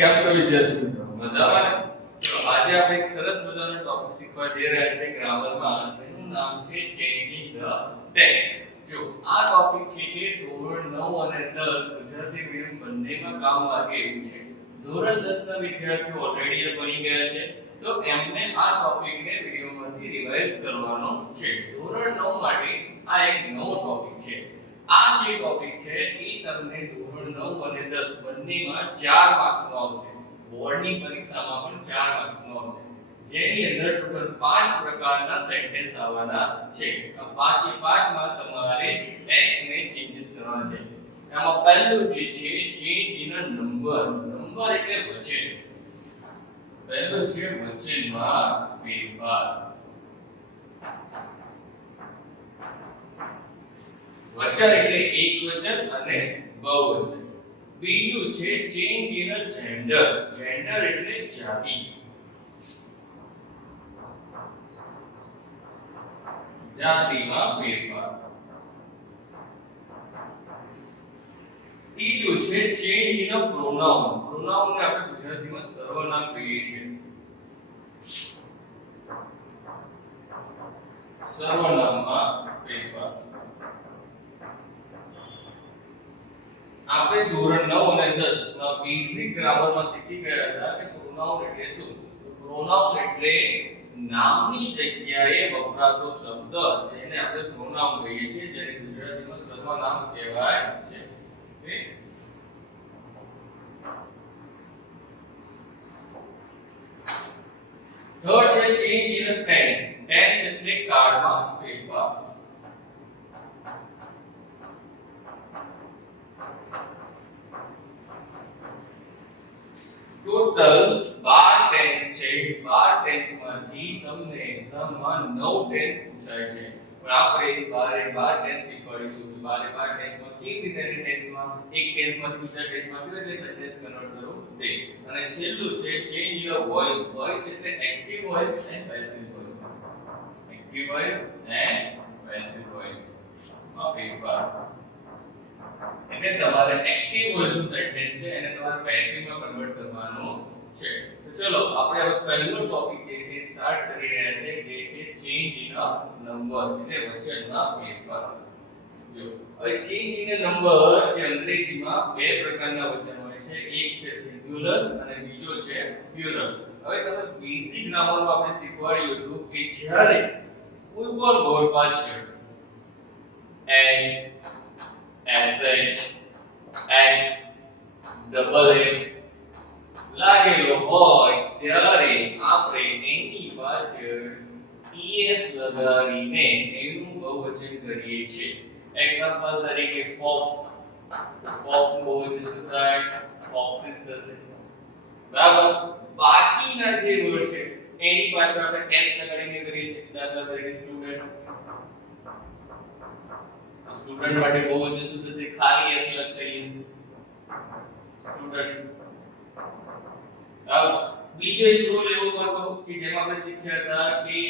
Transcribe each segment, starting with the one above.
કેમ છો વિદ્યાર્થી મિત્રો? મજામાં ને? તો આજે આપણે એક સરસ મજાનો ટોપિક શીખવા જઈ રહ્યા છીએ ગ્રામરમાં, જેનું નામ છે ચેન્જિંગ ધ ટેક્સ્ટ. જો આ ટોપિક છે ધોરણ 9 અને 10 ગુજરાતી મીડિયમ બંનેમાં કામ લાગે એવું છે. ધોરણ 10 ના વિદ્યાર્થીઓ ઓલરેડી ભણી ગયા છે, તો એમને આ ટોપિકને વિડિયોમાંથી રિવાઇઝ કરવાનો છે. ધોરણ 9 માટે આ એક નવો ટોપિક છે. આ જે ટોપિક છે એ તમને ધોરણ 9 અને 10 બંનેમાં 4 માર્ક્સનો આવશે. બોર્ડની પરીક્ષામાં પણ 4 માર્ક્સનો આવશે, જેની અંદર ટોટલ 5 પ્રકારના સેન્ટેન્સ આવવાના છે. આ 5 એ 5 માં તમારે ટેક્સ્ટ ને ચેન્જીસ કરવાના છે. એમાં પહેલું જે છે change in a number. Number એટલે વચન. પહેલું છે વચનમાં ફેરફાર. વચન એટલે એકવચન અને બહુવચન. બીજું છે change in a gender. Gender એટલે જાતિ. જાતિમાં ફેરફાર. ત્રીજું છે change in a pronoun. Pronoun ને આપણે ગુજરાતીમાં સર્વનામ કહીએ છીએ. સર્વનામમાં ફેરફાર. આપણે ધોરણ 9 અને 10 ના બેઝિક ગ્રામરમાં શીખી ગયા હતા કે પ્રોનાઉન એટલે શું. તો પ્રોનાઉન એટલે નામની જગ્યાએ વપરાતો શબ્દ, જેને આપણે પ્રોનાઉન કહીએ છીએ, જેને ગુજરાતીમાં સર્વનામ કહેવાય છે. ઓકે. થર્ડ છે ચેન્જ ઇન ટેન્સ. ટેન્સ એટલે કાળમાં ફેરફાર. ટોટલ 12 ટેન્સ છે. 12 ટેન્સમાંથી તમને એક્ઝામમાં 9 ટેન્સ પૂછાય છે, પણ આપણે 12 ટેન્સ શીખવાડીશું. 12 ટેન્સમાં કેવી રીતે ટેન્સમાં એક ટેન્સમાંથી બીજા ટેન્સમાં કેવી રીતે સેન્ટેન્સ કન્વર્ટ કરવું તે. અને છેલ્લું છે ચેન્જ યોર વોઇસ. વોઇસ એટલે active voice and passive voice. Active voice and passive voice માં ફેરફાર. એટલે તમારે એક્ટિવ વોઇસનું સેન્ટેન્સ છે એને તમારે પેસિવમાં કન્વર્ટ કરવાનું છે. તો ચલો આપણે હવે પહેલો ટોપિક જે છે સ્ટાર્ટ કરી રહ્યા છે, જે છે ચેન્જ ઇન અ નંબર એટલે વચનમાં ફેરફાર. જો હવે ચેન્જ ઇન અ નંબર જે અંગ્રેજીમાં બે પ્રકારના વચન હોય છે, એક છે સિંગ્યુલર અને બીજો છે પ્લુરલ. હવે તમે બેઝિક ગ્રામરમાં આપણે શીખવાડ્યું હતું કે જ્યારે કોઈ પણ વર્ડ પાછળ એસ sh x લાગેલો હોય ત્યારે આપણે એની પાછળ es લગાડીને એનું બહુવચન કરીએ છીએ. એક્ઝામ્પલ તરીકે fox. fox નું બહુવચન શું થાય? foxes થશે. બરાબર. બાકીના જે વર્ડ છે એની પાછળ આપણે s લગાડીને કરીએ છીએ. દાખલા તરીકે સ્ટુડન્ટ. સ્ટુડન્ટ માટે બહુવચન શું થશે? ખાલી s લખશે સ્ટુડન્ટ. બીજો એક રૂલ એવો હતો કે જેમાં આપણે શીખ્યા હતા કે y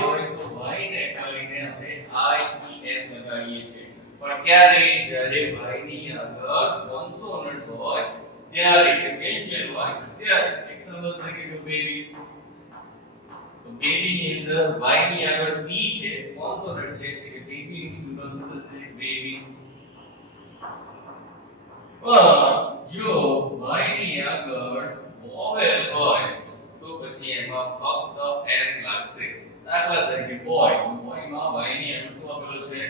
હોય તો y ને કરીને આપણે ies લગાડીએ છીએ. પણ ક્યારે? જ્યારે y ની આગળ કોન્સોનન્ટ હોય ત્યારે, કે વ્યંજન હોય ત્યારે. એક્ઝામ્પલ તરીકે જો બેબી. તો બેબી ની અંદર y ની આગળ b છે, કોન્સોનન્ટ છે, એટલે કે બેબી નું સ્ટુડન્ટ શું થશે? બેબીઝ. જો y ની આગળ vowel હોય તો પછી એમાં ફક્ત s લાગશે. દાખલા તરીકે બોય. બોયમાં y ની આગળ શું આપેલો છે?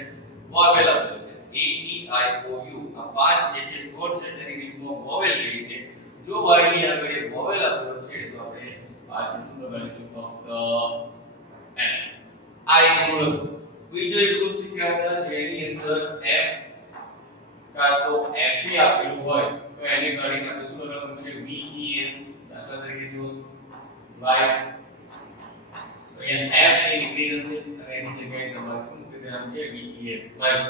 vowel આપેલો છે. a e i o u. આ પાંચ જે છે સ્વર છે જેની ઇંગ્લિશમાં vowel કહે છે. જો y ની આગળ એક vowel આપેલો છે તો આપણે પાછળ શું લગાડીશું? ફક્ત s. આ એક રૂલ. બીજો એક રૂલ શીખ્યા હતા જેની અંદર f કાં તો fe આપેલું હોય તો એને કાઢીને આપણે શું લખવાનું છે? ves. દાખલા તરીકે જો wife, તો અહીંયા f એ નીકળી જશે અને એની જગ્યાએ તમારે શું મૂકી દેવાનું છે? ves. wife.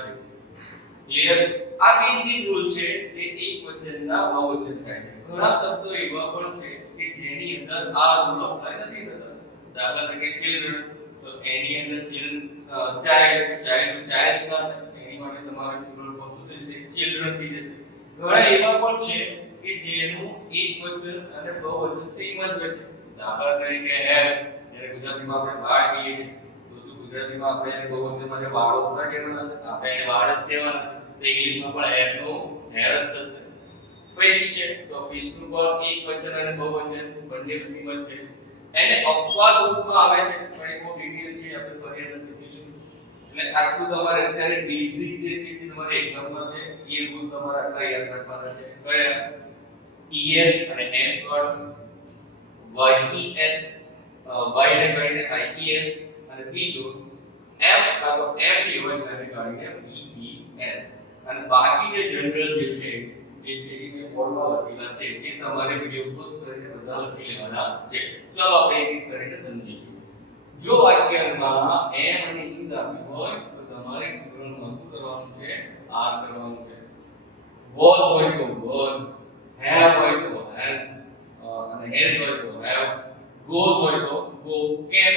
ક્લિયર? આ બેઝિક રૂલ છે જે એક વચનના બહુવચન થાય છે. ઘણા શબ્દો એવા પણ છે કે જેની અંદર આ રૂલ અપ્લાય નથી થતા. દાખલા તરીકે children, તો એની અંદર child ના એની માટે તમારે પ્લુરલ ફોર્મ શું થશે? children થઈ જશે. ઘણા એવા પણ છે કે કે જેનું એકવચન અને બહુવચન સેમ જ હોય છે. દાખલા તરીકે હેવ એને ગુજરાતીમાં આપણે વાળ કહીએ છીએ, તો શું ગુજરાતીમાં આપણે એને બહુવચન માટે વાળો થોડા કહેવાના, આપણે એને વાળ જ કહેવાના, તો ઇંગ્લિશમાં પણ હેર નું હેર જ થશે. ફિશ છે તો ફિશ નું પણ એકવચન અને બહુવચન બંને સેમ જ છે. એને અપવાદ રૂપમાં આવે છે, પણ એ બહુ ડિટેલ છે, આપણે ફરી એને શીખીશું. એટલે આટલું તમારે અત્યારે બેઝિક જે છે જે તમારે એક્ઝામમાં છે એ રૂલ તમારે આટલા યાદ રાખવાના છે. કયા? es અને s વર્ડ, yes y ને કરીને ies, અને બીજો f કા તો fe હોય તેને કરીને ves. અને બાકી જે જનરલ જે છે એ મેં બોર્ડમાં લખેલા છે એ તમારે વિડિયો પોઝ કરીને બધા લખી લેવાના છે. ચલો આપણે એક એક કરીને સમજીએ. જો વાક્યમાં am અને is આપ્યું હોય તો તમારે પ્લુરલમાં શું કરવાનું છે? are કરવાનું છે. was હોય તો were, have હોય તો has, અને has હોય તો have, goes હોય તો go, can.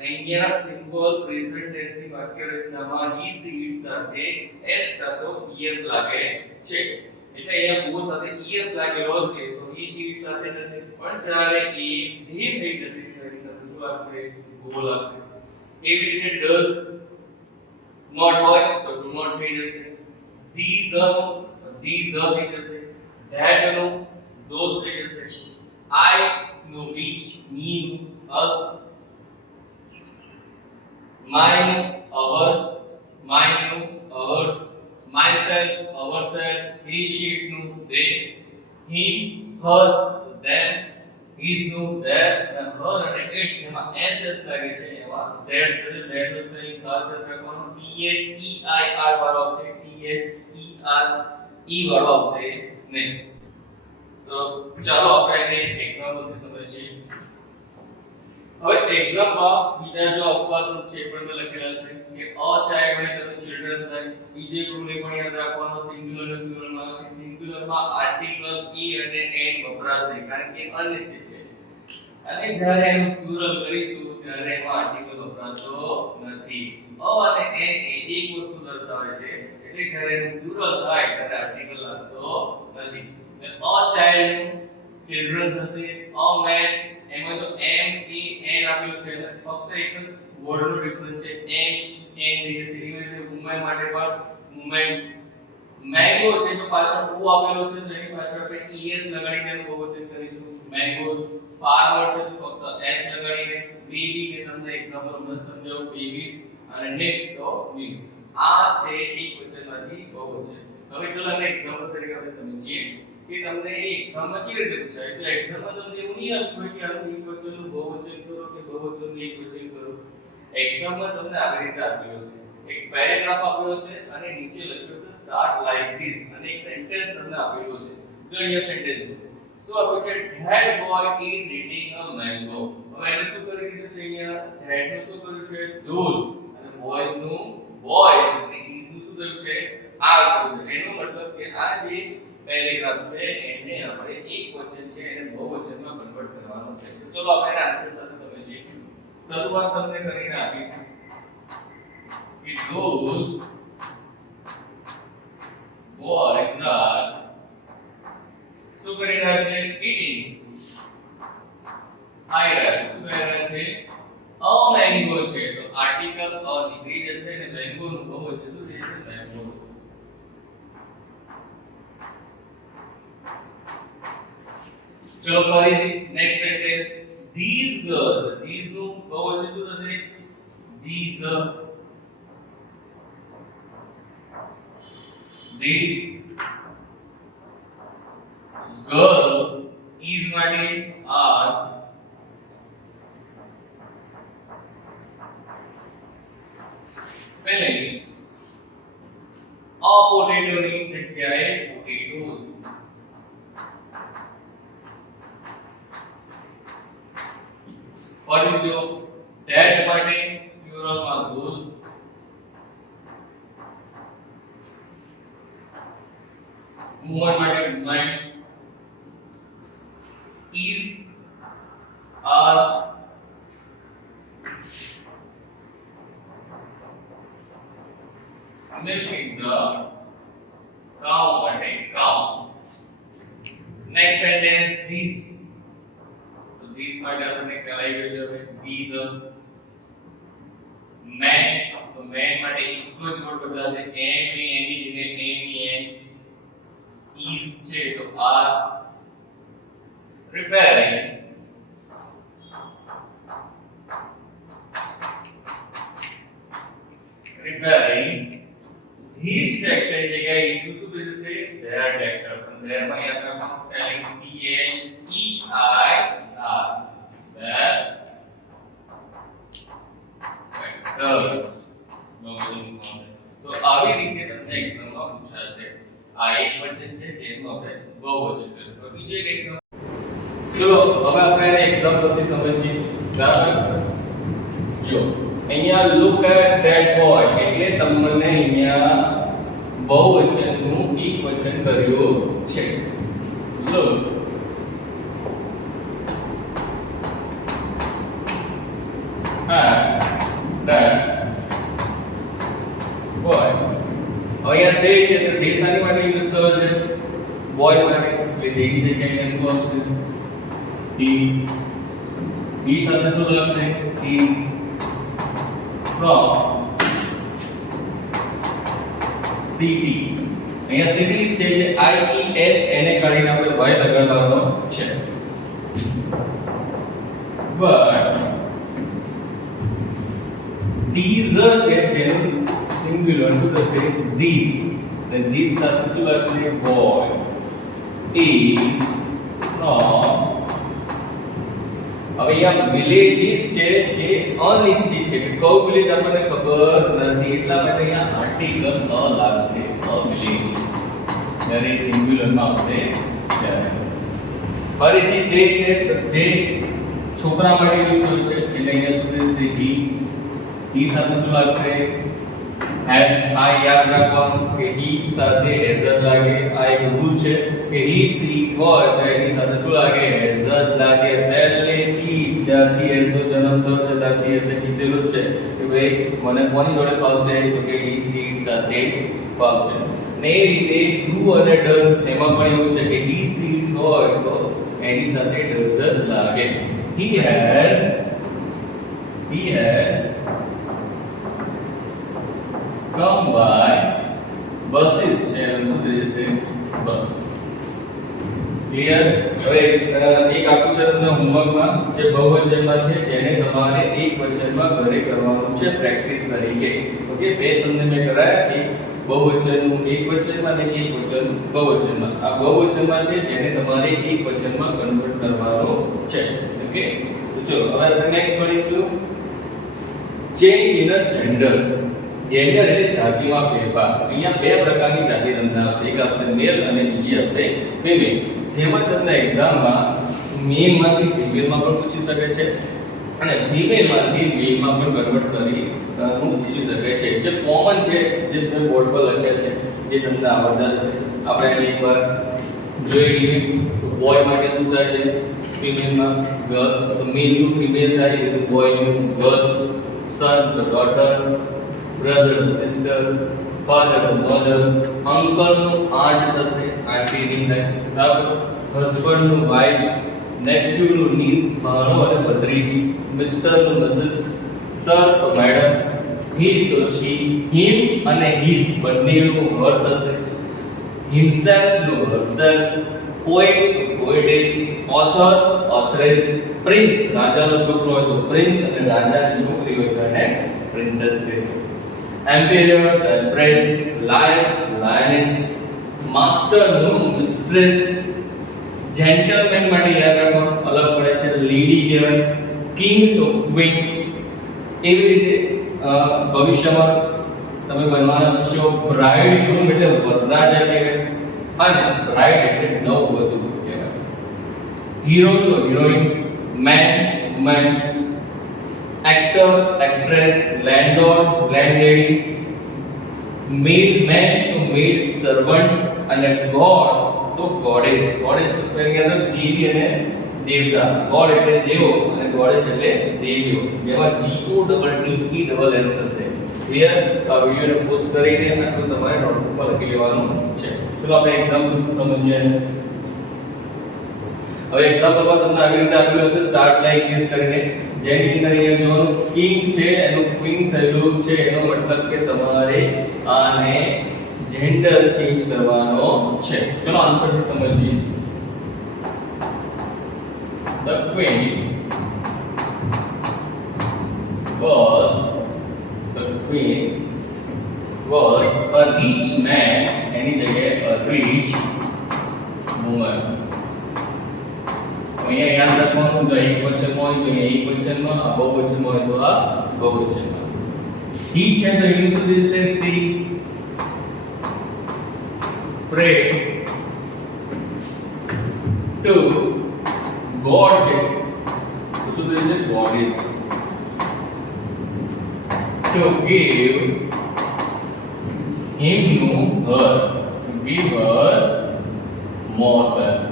અહીંયા સિમ્પલ પ્રેઝન્ટ ટેન્સ ની વાક્ય રચનામાં he she it સાથે s કા તો es લાગે છે. એટલે અહીંયા go સાથે es લાગેલો હશે તો he she it સાથે જશે, પણ જ્યારે એ ધ્યેય થઈ જશે ત્યારે શું લાગશે? go લાગશે. એવી રીતે does not હોય તો do not થઈ જશે. these થઈ જશે. that નું those થઈ જશે. I નું we, me નું us, my નું our, mine નું ours, myself ourselves, he she it નું they, him her them, his નું their, અને her અને its એમાં ss લાગે છે, એમાં their થશે. their નું સ્પેલિંગ ખાસ યાદ રાખવાનું, t h e i r વાળો આવશે, t h e r e વાળો આવશે નહીં. તો ચાલો આપણે એને એક્ઝામ્પલ થી સમજીએ. હવે એક્ઝામ્પલમાં બીજા જો અપવાદ રૂપ છે પણ મેં લખેલા છે કે અ ચાઇલ્ડ હોય તો ચિલ્ડ્રન થાય. બીજો એક રૂલ એ પણ યાદ રાખવાનો સિંગ્યુલર અને પ્લુરલમાં કે સિંગ્યુલરમાં આર્ટિકલ e અને n વપરાશે કારણ કે અનિશ્ચિત છે, અને જ્યારે એનું પ્લુરલ કરીશું ત્યારે એમાં આર્ટિકલ વપરાતો નથી. અ અને n એ એક વસ્તુ દર્શાવે છે, એટલે જ્યારે એનું પ્લુરલ થાય ત્યારે આર્ટિકલ લાગતો નથી. અ ચાઇલ્ડ ચિલ્ડ્રન થશે. અ મેન એમાં તો m e n આપેલું છે, ફક્ત એક જ વર્ડનો ડિફરન્સ છે. m n રીતે સિરિયલ વુમન માટે પણ વુમન. મેંગો છે તો પાછળ o આપેલો છે તો એની પાછળ આપણે es લગાડીને એનું બહુવચન કરીશું મેંગોઝ. ફાર્મર છે તો ફક્ત s લગાડીને. બેબી કે તમને એક્ઝામ્પલ માં સમજાવું બેબીઝ, અને નેક તો મી. આ છે એકવચનમાંથી બહુવચન. હવે ચલો આપણે એક્ઝામ્પલ તરીકે આપણે સમજીએ કે તમને એક્ઝામમાં કેવી રીતે પૂછાય. તો એક્ઝામમાં તમને એવું નહીં આપવું કે આનું એકવચનનું બહુવચન કરો કે બહુવચનનું એકવચન કરો. એક્ઝામમાં તમને આવી રીતે આપ્યું હશે, એક પેરેગ્રાફ આપ્યો હશે અને નીચે લખ્યું છે સ્ટાર્ટ લાઈક ધીસ, અને એક સેન્ટેન્સ તમને આપેલું હશે. જો અહીંયા સેન્ટેન્સ શું આપ્યું છે? That boy is eating a mango. હવે એને શું કરી દીધું છે? અહીંયા ધેટ નું શું કર્યું છે? ધોઝ, અને બોય નું બોય, અને ઇઝ નું શું થયું છે? આર થયું છે. એનો મતલબ કે આ જે પેરેગ્રાફ છે એને આપણે એકવચન છે એને બહુવચનમાં કન્વર્ટ કરવાનો છે. તો ચલો આપણે આન્સર સાથે સમજીએ. શરૂઆત તમને કરીને આપીશું કે those boys are શું કરી રહ્યા છે? eating. ખાઈ રહ્યા છે. શું કરી રહ્યા છે? a mango છે તો આર્ટિકલ a નીકળી જશે અને mango નું બહુવચન શું થશે? mango. ચલો ફરીથી next sentence these girls. these નું બહુવચન શું થશે? these the girls is માટે are playing a potato ની જગ્યાએ potatoes. ફરી જો that માટે પ્લુરલમાં those, woman માટે women, is are, milking the cow માટે cow. માટે આપણને ખ્યાલ આવી ગયો છે હવે these man તો man માટે એક જ વર્ડ બદલાશે am ની જગ્યાએ am ની am is છે તો are repairing his tractor ની જગ્યાએ શું શું બદલશે their tractor પણ their માં યાદ રાખવાનું spelling T H E I R their tractors તો આવી રીતે તમને એક્ઝામમાં પૂછાશે આ એક વચન છે જેનું આપણે બહુવચન કર્યું તો બીજું એક એક્ઝામ ચલો હવે આપણે એને એક્ઝામ પરથી સમજીએ બરાબર જો અહીંયા look at that boy એટલે તમને અહીંયા બહુવચનનું એકવચન કર્યું છે look at that boy અહીંયા તે છે તો તે શાની માટે યુઝ થયો છે બોય માટે એટલે તેની જગ્યાએ શું આવશે he સાથે શું લાગશે is from city અહીંયા cities છે જે I E S એને કાઢીને આપણે y લગાડવાનો છે but these છે જેનું સિંગ્યુલર શું થશે these then these સાથે શું લાગશે boy is from હવે અહીંયા વિલેજીસ છે જે અનિશ્ચિત છે કે કયો વિલેજ આપણને ખબર નથી એટલા માટે અહીંયા આર્ટિકલ ન લાગશે અ વિલેજ જ્યારે સિંગ્યુલર માં આવશે ત્યારે ફરીથી તે છે તો તે છોકરા માટે યુઝ થયું છે એટલે અહીંયા શું થશે he સાથે શું લાગશે have આ યાદ રાખવાનું કે he સાથે has લાગે આ એક રૂલ છે કે he she boy તો એની સાથે શું લાગે has લાગે પહેલેથી જ્યારથી has નો જન્મ થયો છે ત્યારથી has કીધેલું છે કે ભાઈ મને કોની જોડે ફાવશે તો કે he she સાથે ફાવશે ને એ રીતે do અને does એમાં પણ એવું છે કે he she હોય તો એની સાથે does લાગે he has come by buses છે શું થઈ જશે બસ ક્લિયર હવે એક આખું છે તમને હોમવર્કમાં જે બહુવચનમાં છે જેને તમારે એક વચનમાં ઘરે કરવાનું છે પ્રેક્ટિસ તરીકે ઓકે બે તમને મેં કરાયા કે બહુવચનનું એક વચનમાં અને એક વચન બહુવચનમાં આ બહુવચનમાં છે જેને તમારે એક વચનમાં કન્વર્ટ કરવાનો છે ઓકે તો ચલો હવે આપણે નેક્સ્ટ ભણીશું change in a gender gender એટલે જાતિમાં ફેરફાર અહીંયા બે પ્રકારની જાતિ તમને આવશે એક આવશે મેલ અને બીજી આવશે ફિમેલ જેમાં તમને એક્ઝામમાં મેલ માંથી ફિમેલ માં પણ પૂછી શકે છે અને ફિમેલ માંથી મેલ માં પણ કન્વર્ટ કરી પૂછી શકે છે જે કોમન છે જે તમે બોર્ડ પર લખ્યા છે જે તમને આવડતા છે આપણે એને એકવાર જોઈ લઈએ તો બોય માટે શું થાય છે ફિમેલ માં ગર્લ તો મેલ નું ફિમેલ થાય એટલે બોય નું girl son the daughter brother the sister father the mother uncle નું aunt થશે auntie ની થાય બરાબર husband નું wife nephew નું niece ભાણો અને ભત્રીજી mister નું mrs sir તો madam he તો she him અને his બંનેનું her થશે himself નું herself poet poetess author authoress prince રાજાનો છોકરો હોય તો prince અને રાજાની છોકરી હોય તો એને princess કહેશું emperor empress lion lioness master નું mistress gentleman માટે યાદ રાખવાનું અલગ પડે છે lady કહેવાય king તો queen એવી રીતે ભવિષ્યમાં તમે બનવાના છો bride groom એટલે વરરાજા કહેવાય અને bride એટલે નવવધુ કહેવાય hero તો heroine man woman actor actress landlord landlady maid man to maid servant અને god તો goddess goddess તો સ્પેલિંગ યાદ રાખો દેવી અને દેવતા god એટલે દેવો અને goddess એટલે દેવીઓ જેમાં G O D E S થશે ક્લિયર આ વિડિયોને પોસ્ટ કરીને આટલું તમારે નોટબુકમાં લખી લેવાનું છે ચલો આપણે એક્ઝામ્પલ સમજીએ હવે એક્ઝામ્પલમાં તમને આવી રીતે આપેલું છે સ્ટાર્ટ લાઈક ધીસ કરીને, જેની અંદર અહીંયા જોવાનું કિંગ છે એનું ક્વીન થયેલું છે, એનો મતલબ કે તમારે આને જેન્ડર ચેન્જ કરવાનો છે. ચલો આન્સર થી સમજીએ. The queen was a rich man, એની જગ્યાએ a rich woman. અહીંયા યાદ રાખવાનું જો એક વચનમાં હોય તો અહીંયા એક વચનમાં, આ બહુવચનમાં હોય તો આ બહુવચનમાં. He છે તો એનું શું થશે? she prayed to God છે તો શું થશે? goddess to give him her, to give her mortal.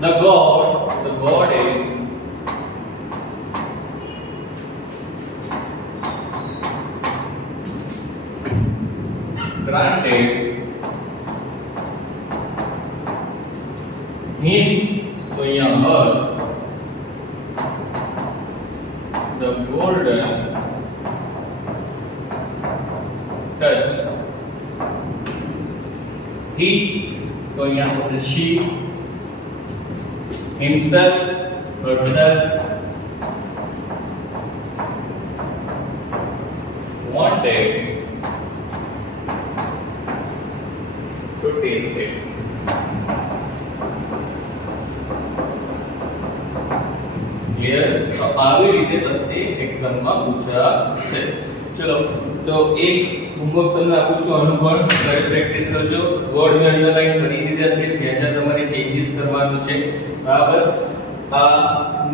The God is granted him, so यहाँ her, the golden touch. He, तो यहाँ से she, himself, herself, wanted to taste it. Clear? તો આવી રીતે તમને એક્ઝામમાં પૂછાશે. ચલો તો એક હોમવર્ક તમને આપું છું, આનું પણ ઘરે પ્રેક્ટિસ કરજો. વર્ડ મેં અંડરલાઈન કરી દીધા છે, ત્યાં જ્યાં તમારે ચેન્જીસ કરવાનું છે. બરાબર? આ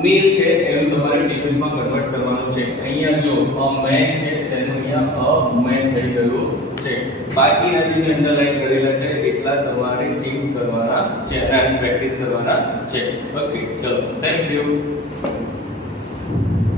મેલ છે એનું તમારે ટેબલમાં કન્વર્ટ કરવાનું છે. અહીંયા જો અ મેન છે તેનું અહીંયા અ વુમેન થઈ ગયું છે. બાકીના જે મેં અંડરલાઈન કરેલા છે એટલા તમારે ચેન્જ કરવાના છે અને પ્રેક્ટિસ કરવાના છે. ઓકે, ચલો થેન્ક યુ.